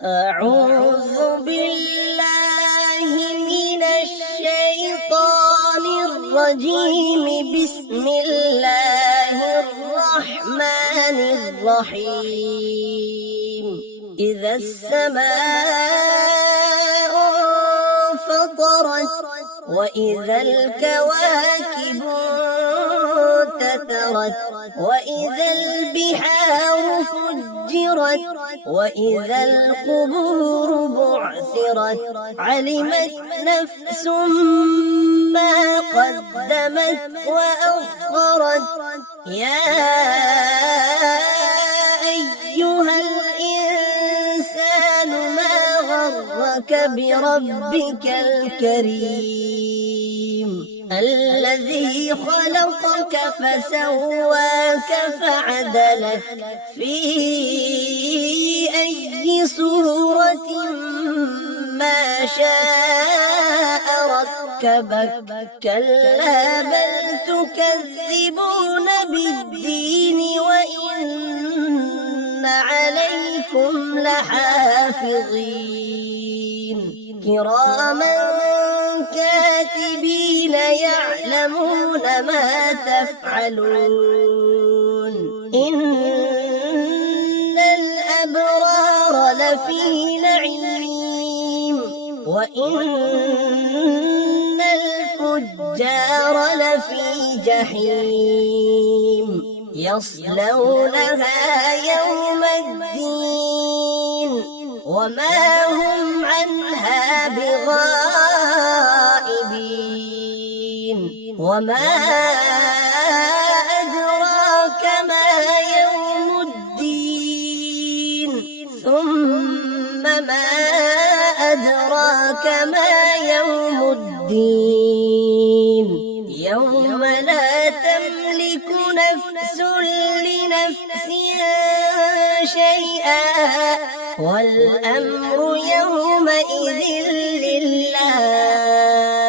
أعوذ بالله من الشيطان الرجيم. بسم الله الرحمن الرحيم. إذا السماء انفطرت وإذا الكواكب انتثرت وإذا البحار فجرت وإذا القبور بعثرت علمت نفس ما قدمت وأخرت. يا أيها الإنسان ما غرك بربك الكريم الذي خلقك فسواك فعدلك في أي صورة ما شاء ركبك. كلا بل تكذبون بالدين وإن عليكم لحافظين كراما كاتبين يعلمون ما تفعلون. إن الأبرار لفي نعيم وإن الفجار لفي جحيم يصلونها يوم الدين وما هم عنها بغائبين. وما أدراك ما يوم الدين ثم ما أدراك ما يوم الدين. يوم لا تملك نفس لنفس شيئا والأمر يومئذ لله.